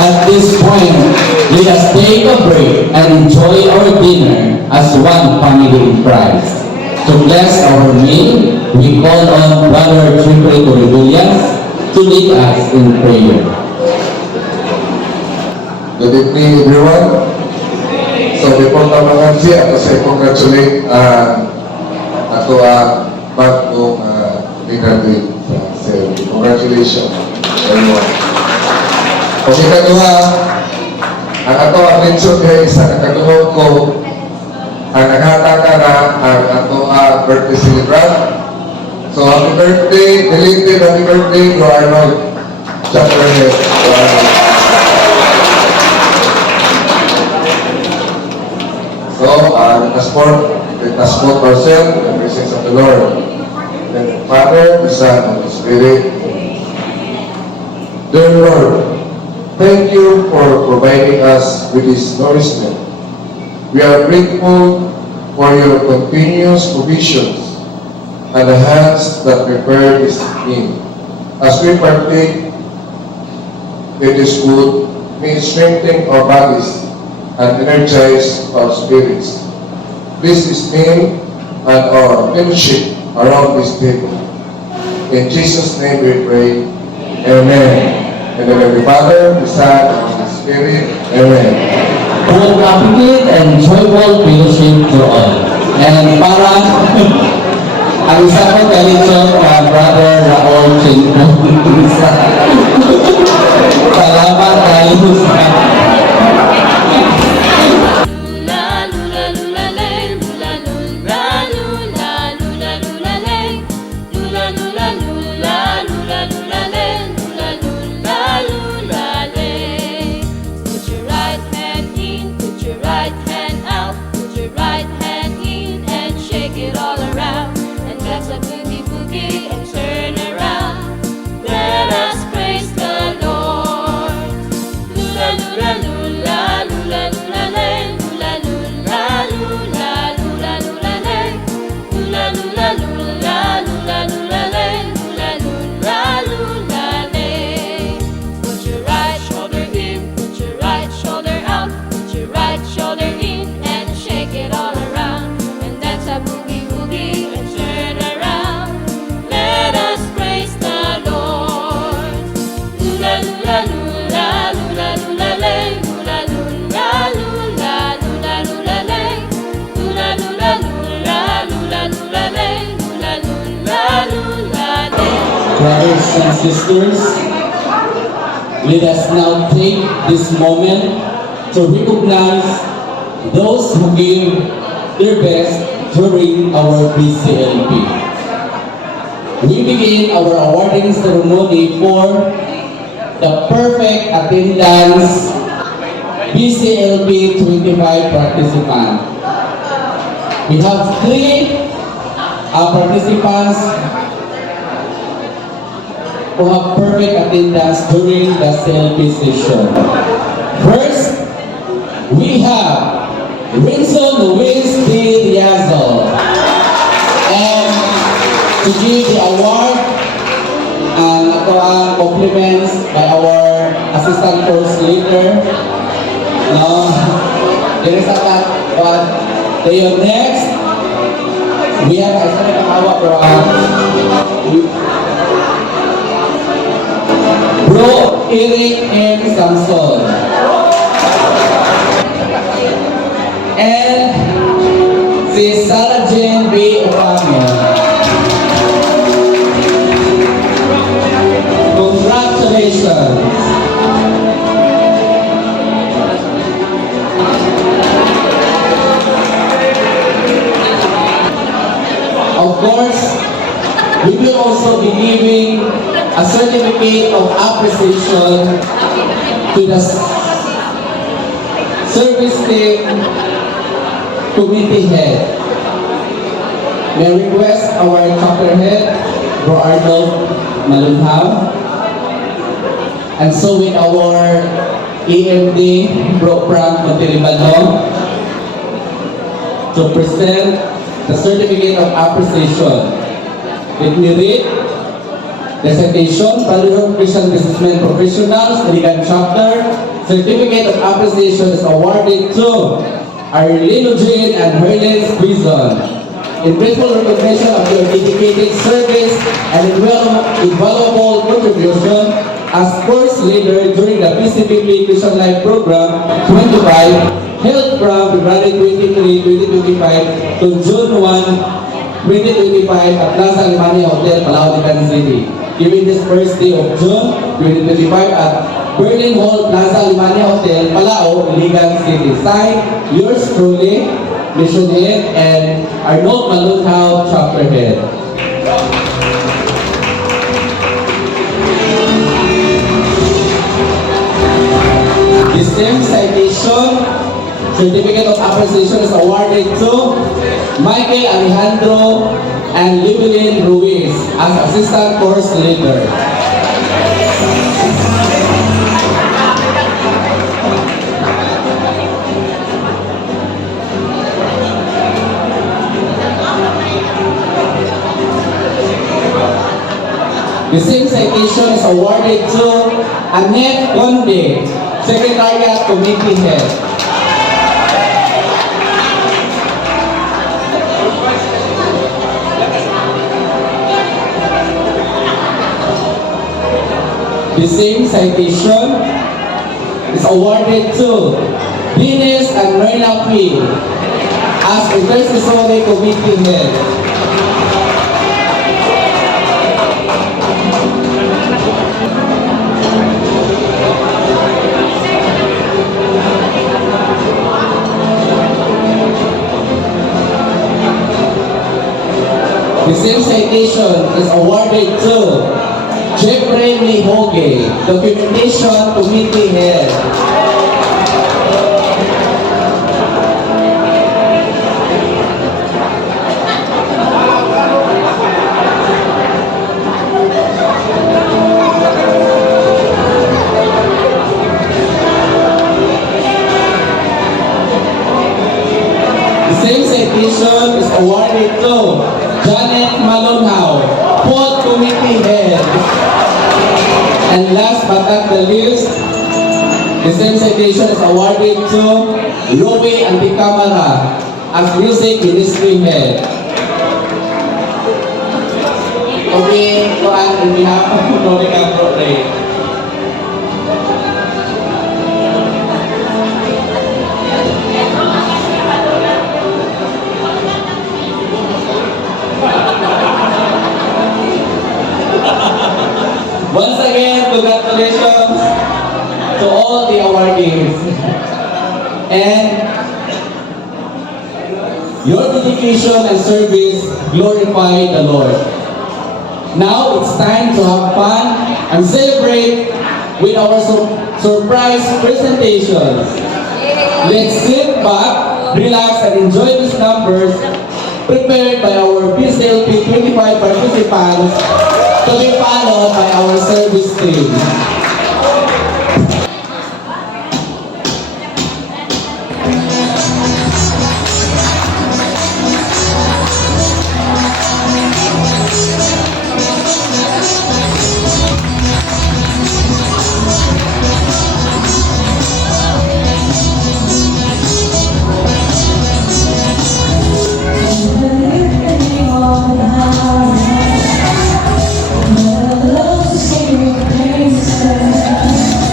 At this point, let us take a break and enjoy our dinner as one family in Christ. To bless our meal, we call on Brother Jeffrey Corridullas to lead us in prayer. Good evening, everyone. So before tamangan siya, ako sa congratulate ato bagong graduate sa congratulations, everyone. Okay, kaduha, ang ato ang mention kay isa nakatulog ko, ang naghataka na ang ato birthday celebrant. So happy birthday, belated happy birthday, Bro Arnold. Chaperone, Bro Arnold. So, let us support ourselves in the presence of the Lord. And the Father, the Son, and the Spirit. Dear Lord, thank you for providing us with this nourishment. We are grateful for your continuous provisions and the hands that prepare this meal. As we partake in this food, may it strengthen our bodies and energize our spirits. Bless this meal and our fellowship around this table. In Jesus' name we pray. Amen. In the name of the Father, the Son, and the Spirit. Amen. Good appetite and joyful fellowship to all. And para ang isa ko kalitsyon Brother Raul Chinko. Salamat kayo sa brothers and sisters, let us now take this moment to recognize those who give their best during our BCLP. We begin our awarding ceremony for the perfect attendance BCLP 25 participants. We have 3 participants who have perfect attendance during the CLP session. First, we have Rinson Luis D. Riazo. And to give the award and compliments by our assistant course leader. No, there is a lot, but the next, we have Bro Eric M. Samson. And si Sarah Jane B. Okame. Congratulations. Of course, we will also be giving a certificate of appreciation to the service team committee head. May I request our chapter head, Bro Arnold Malunham, and so with our EMD, Bro Frank Monteribano, to present the certificate of appreciation. Let me read. Presentation, Brotherhood Christian Businessmen Professionals, Iligan Chapter. Certificate of Appreciation is awarded to Arlene Jean and Herlin Quizon. In grateful recognition of your dedicated service and invaluable contribution as course leader during the PCPP Christian Life Program 25, held from February 23, 2025 to June 1, 2025 at Plaza Alemania Hotel, Palawan City. During this first day of June 2025 at Berlin Hall Plaza Alemania Hotel, Palao, Iligan City. Signed, yours truly, Mission Head and Arnold Malunhaw, Chapter Head. The same citation, Certificate of Appreciation is awarded to Michael Alejandro and Llewellyn Ruiz as Assistant Course Leader. The same citation is awarded to Annette Conde, Secretariat Committee Head. The same citation is awarded to Dennis and Myrna P. as Intercessory Committee Head. The same citation is awarded to Jeffrey Nihoge, Documentation Committee Head. The same citation is awarded to Janet Malunhaw, Fourth Committee Head. And last but not the least, the same citation is awarded to Roby Anticamara as Music Ministry Head. Okay, on behalf of Monica Broadway. Once again, congratulations to all the awardees. And your dedication and service glorify the Lord. Now it's time to have fun and celebrate with our surprise presentations. Let's sit back, relax, and enjoy these numbers prepared by our PCLP 25 participants to be followed by our service team. Love to sing your praises.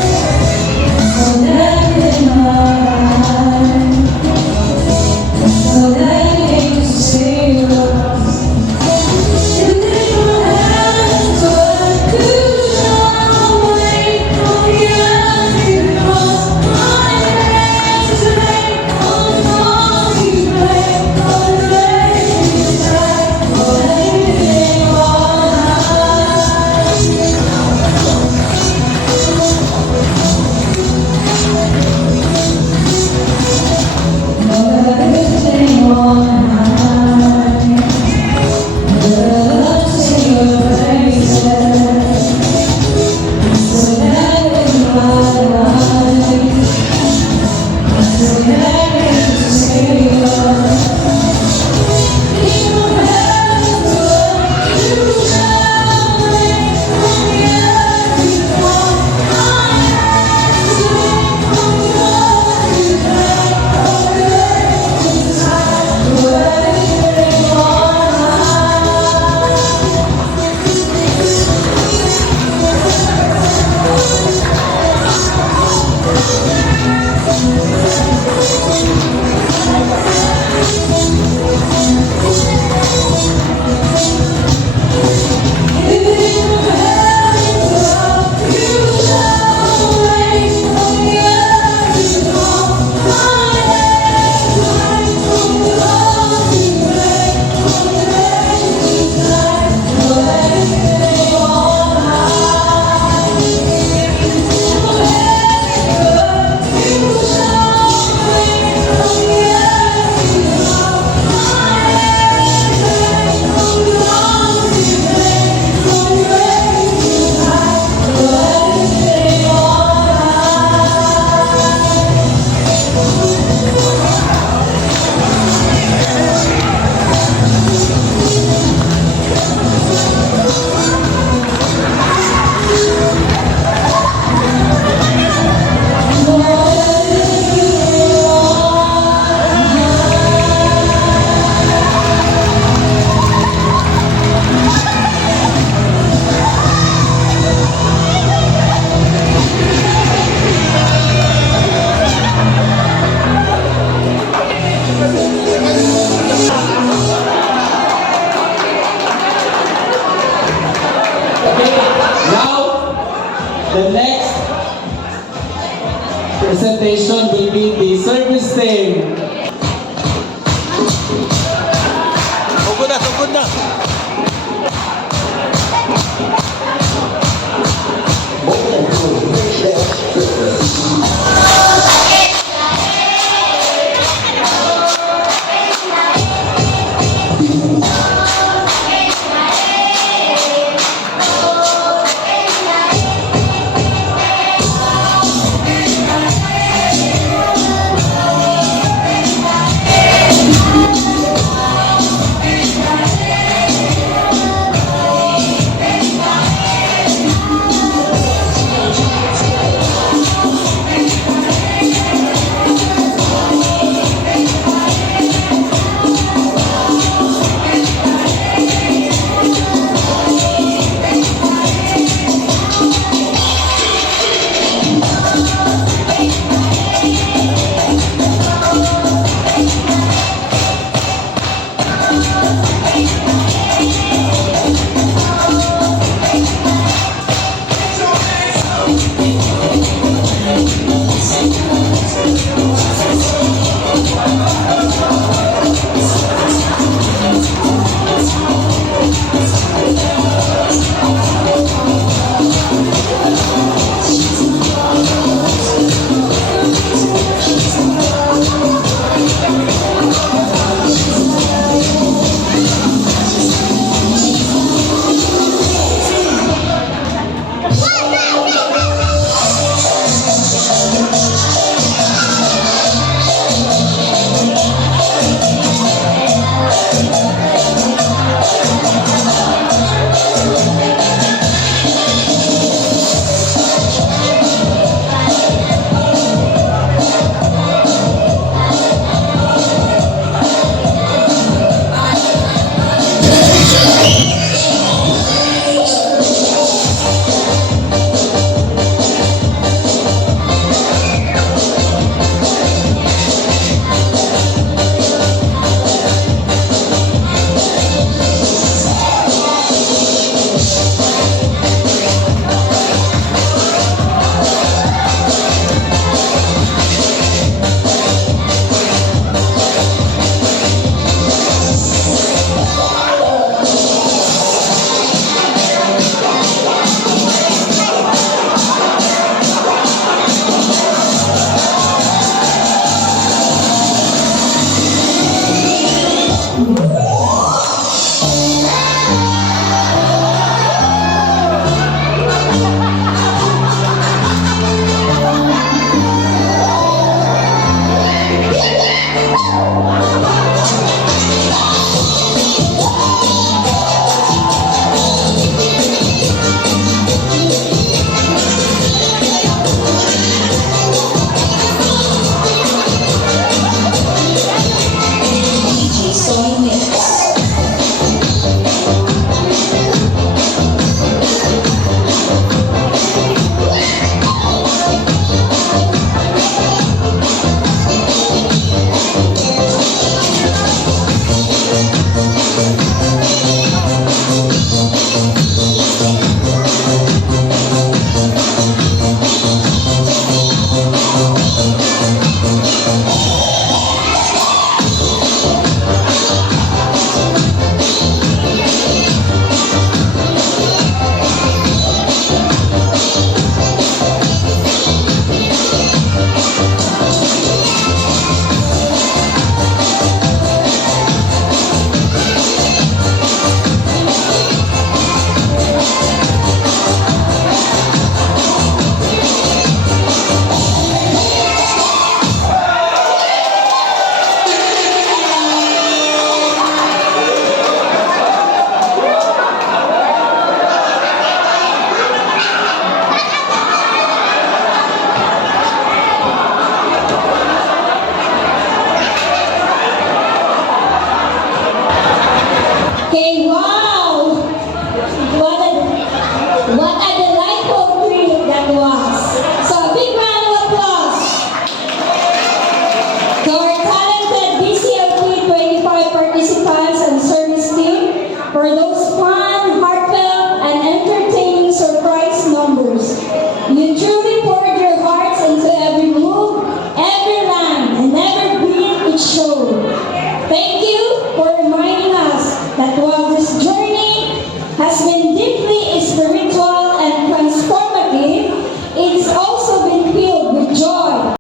Okay, now the next presentation will be the service team.